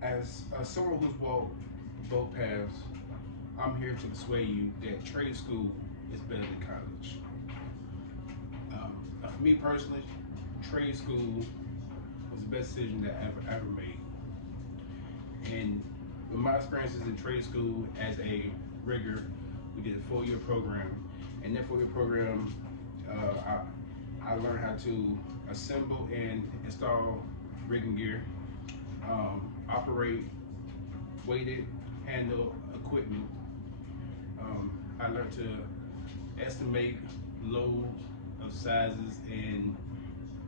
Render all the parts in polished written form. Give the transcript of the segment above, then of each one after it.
As someone who's walked both paths, I'm here to persuade you that trade school is better than college. For me personally, trade school was the best decision that I ever made. And with my experiences in trade school as a rigger, we did a 4-year program. And that 4-year program, I learned how to assemble and install rigging gear, operate weighted handle equipment. I learned to estimate loads of sizes and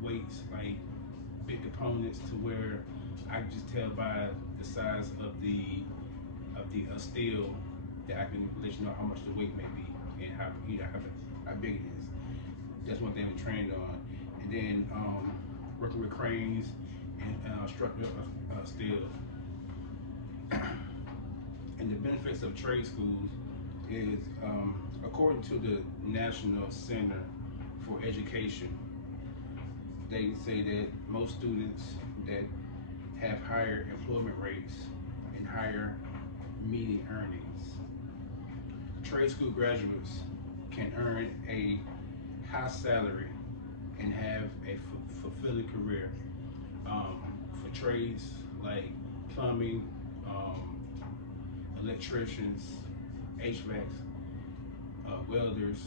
weights, like big components, to where I can just tell by the size of the steel that I can let you know how much the weight may be and how big it is. That's one thing I'm trained on. And then working with cranes and structural steel. And the benefits of trade schools is, according to the National Center for Education, they say that most students that have higher employment rates and higher median earnings, trade school graduates can earn a high salary and have a fulfilling career. For trades like plumbing, electricians, HVACs, welders,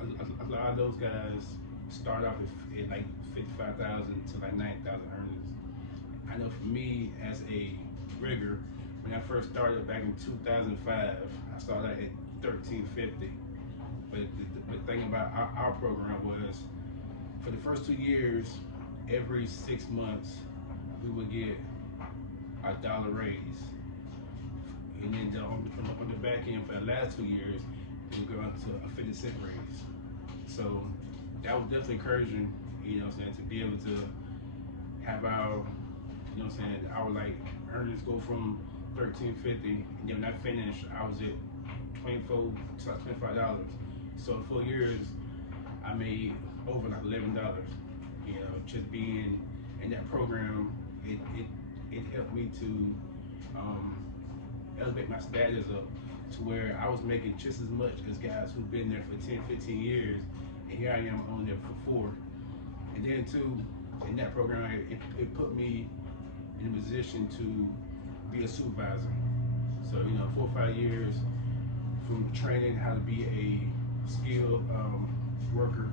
a lot of those guys start off at like 55,000 to like 90,000 earnings. I know for me as a rigger, when I first started back in 2005, I started at 1350. But the thing about our program was, for the first 2 years, every 6 months, we would get a dollar raise. And then on the back end, for the last 2 years, we would go up to a 50-cent raise. So that was definitely encouraging, you know what I'm saying, to be able to have our, you know what I'm saying, our like earnings go from 1350, and then when I finished, I was at 24 to $25. So in 4 years, I made over like $11. You know, just being in that program, it helped me to elevate my status up to where I was making just as much as guys who've been there for 10, 15 years, and here I am only there for 4. And then too, in that program, it put me in a position to be a supervisor. So, you know, 4 or 5 years from training how to be a skilled worker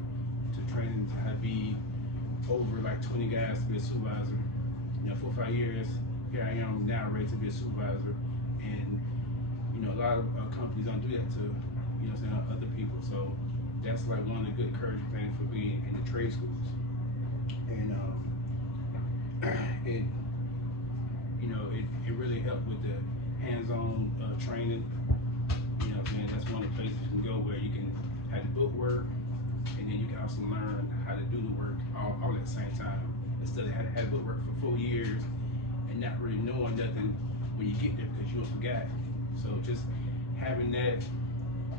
to training to how to be over like 20 guys to be a supervisor. You know, 4 or 5 years, here I am now ready to be a supervisor. And, you know, a lot of companies don't do that to, you know, other people. So that's like one of the good encouraging things for being in the trade schools. And it, you know, it really helped with the hands-on training. You know what I'm saying? That's one of the places you can go where you can have the book work, and then you can also learn how to do the work all at the same time. Instead of having book work for 4 years and not really knowing nothing when you get there because you don't forget. So just having that,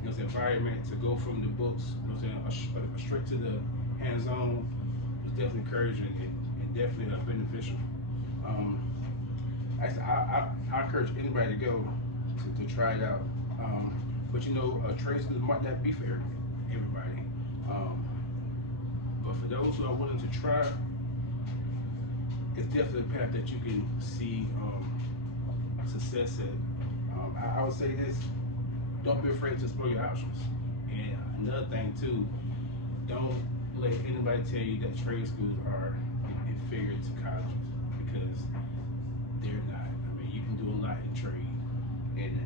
you know, environment to go from the books, you know, straight to the hands-on was definitely encouraging and definitely beneficial. I encourage anybody to go to try it out. But you know, trade schools might not be for everybody. Um, but for those who are willing to try, it's definitely a path that you can see success in. I would say this: don't be afraid to explore your options. And another thing too, don't let anybody tell you that trade schools are inferior to colleges, because they're not. I mean, you can do a lot in trade, and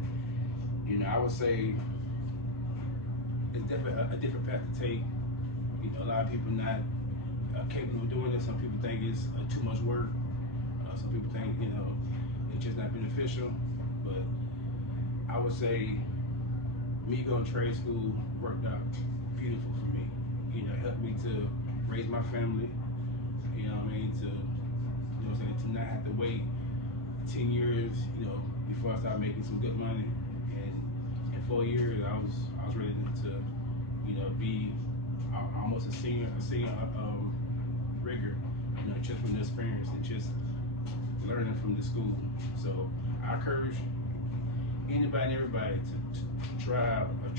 you know, I would say it's definitely a different path to take. You know, a lot of people not capable of doing it. Some people think it's too much work. Some people think, you know, it's just not beneficial. But I would say me going to trade school worked out beautiful for me. You know, it helped me to raise my family. You know what I mean? To, you know what I'm saying, to not have to wait 10 years, you know, before I started making some good money. And in 4 years, I was ready to, you know, be almost a senior rigger. You know, just from the experience and just learning from the school. So I encourage anybody and everybody to try a